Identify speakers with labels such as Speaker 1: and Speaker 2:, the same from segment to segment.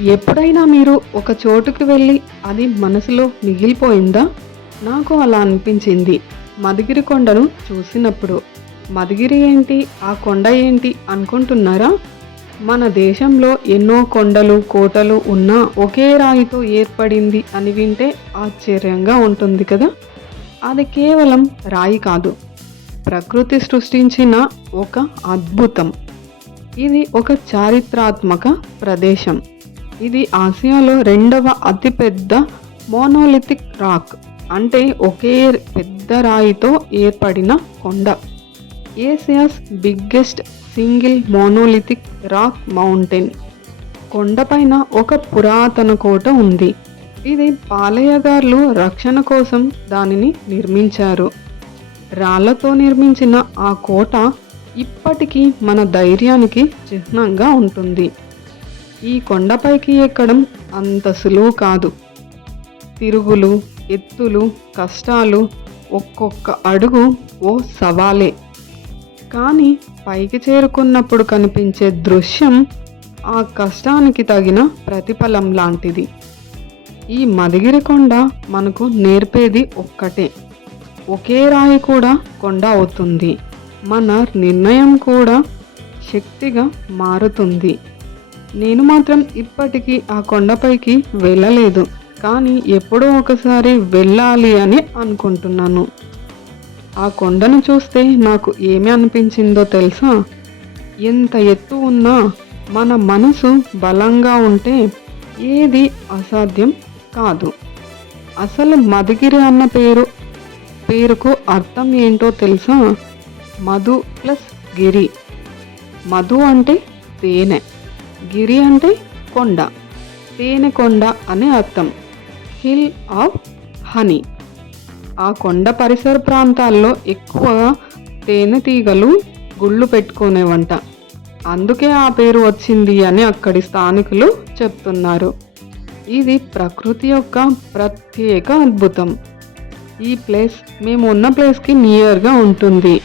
Speaker 1: ఎప్పుడైనా మీరు ఒక చోటుకి వెళ్ళి అది మనసులో మిగిలిపోయిందా? నాకు అలా అనిపించింది. మధుగిరి కొండను చూసినప్పుడు మధుగిరి ఏంటి? ఆ కొండ ఏంటి? అనుకుంటున్నారా? మన దేశంలో ఎన్నో కొండలు కోటలు ఉన్నా ఒకే రాయితో ఏర్పడింది అని వింటే ఆశ్చర్యంగా ఉంటుంది కదా? అది కేవలం రాయి కాదు. ప్రకృతి సృష్టించిన ఒక అద్భుతం. ఇది ఒక చారిత్రాత్మక ప్రదేశం. ఇది ఆసియాలో రెండవ అతిపెద్ద మోనోలిథిక్ రాక్ అంటే ఒకే పెద్ద రాయితో ఏర్పడిన కొండ. Asia's biggest single monolithic rock mountain. కొండపైన ఒక పురాతన కోట ఉంది. ఇది పాలయ్యగారులు రక్షణ కోసం దానిని నిర్మించారు. రాళ్ళతో నిర్మించిన ఆ కోట ఇప్పటికీ మన ధైర్యానికి చిహ్నంగా ఉంటుంది. ఈ కొండపైకి ఎక్కడం అంత సులువు కాదు. తిరుగులు ఎత్తులు కష్టాలు ఒక్కొక్క అడుగు ఓ సవాలే. కానీ పైకి చేరుకున్నప్పుడు కనిపించే దృశ్యం ఆ కష్టానికి తగిన ప్రతిఫలం లాంటిది. ఈ మదిగిరి కొండ మనకు నేర్పేది ఒక్కటే. ఒకే రాయి కూడా కొండ అవుతుంది. మన నిర్ణయం కూడా శక్తిగా మారుతుంది. నేను మాత్రం ఇప్పటికీ ఆ కొండపైకి వెళ్ళలేదు. కానీ ఎప్పుడో ఒకసారి వెళ్ళాలి అని అనుకుంటున్నాను. ఆ కొండను చూస్తే నాకు ఏమి అనిపించిందో తెలుసా? ఎంత ఎత్తు ఉన్నా మన మనసు బలంగా ఉంటే ఏది అసాధ్యం కాదు. అసలు మధుగిరి అన్న పేరు పేరుకు అర్థం ఏంటో తెలుసా? మధు ప్లస్ గిరి. మధు అంటే తేనె. గిరి అంటే కొండ తేనె కొండ అనే అర్థం. Hill of honey. ఆ కొండ పరిసర ప్రాంతాల్లో ఎక్కువగా తేనెటీగలు గుళ్ళు పెట్టుకునేవంట అందుకే ఆ పేరు వచ్చింది అని అక్కడి స్థానికులు చెప్తున్నారు. ఇది ప్రకృతి యొక్క ప్రత్యేక అద్భుతం. ఈ ప్లేస్ మేము ఉన్న ప్లేస్కి నియర్గా ఉంటుంది.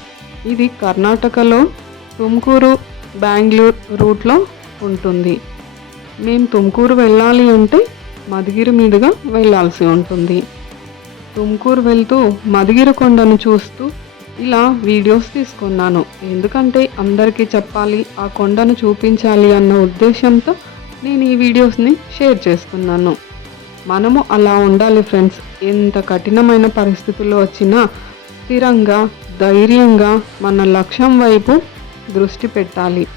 Speaker 1: ఇది కర్ణాటకలో తుమ్కూరు బెంగళూరు రూట్లో ఉంటుంది. మేము తుమ్కూరు వెళ్ళాలి అంటే మధుగిరి మీదుగా వెళ్ళాల్సి ఉంటుంది. తుమ్కూరు వెళ్తూ మధుగిరి కొండను చూస్తూ ఇలా వీడియోస్ తీసుకున్నాను. ఎందుకంటే అందరికీ చెప్పాలి ఆ కొండను చూపించాలి అన్న ఉద్దేశంతో నేను ఈ వీడియోస్ని షేర్ చేసుకున్నాను మనము అలా ఉండాలి ఫ్రెండ్స్. ఎంత కఠినమైన పరిస్థితుల్లో వచ్చినా స్థిరంగా ధైర్యంగా మన లక్ష్యం వైపు దృష్టి పెట్టాలి.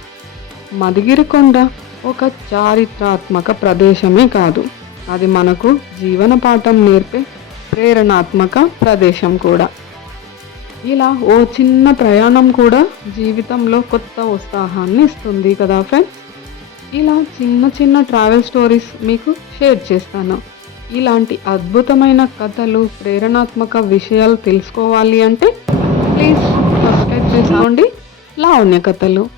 Speaker 1: మదిగిరికొండ ఒక చారిత్రాత్మక ప్రదేశమే కాదు. అది మనకు జీవన పాఠం నేర్పే ప్రేరణాత్మక ప్రదేశం కూడా. ఇలా ఓ చిన్న ప్రయాణం కూడా జీవితంలో కొత్త ఉత్సాహాన్ని ఇస్తుంది కదా ఫ్రెండ్స్? ఇలా చిన్న చిన్న ట్రావెల్ స్టోరీస్ మీకు షేర్ చేస్తాను. ఇలాంటి అద్భుతమైన కథలు ప్రేరణాత్మక విషయాలు తెలుసుకోవాలి అంటే ప్లీజ్ సబ్స్క్రైబ్ చేసుకోండి. లావణ్య కథలు.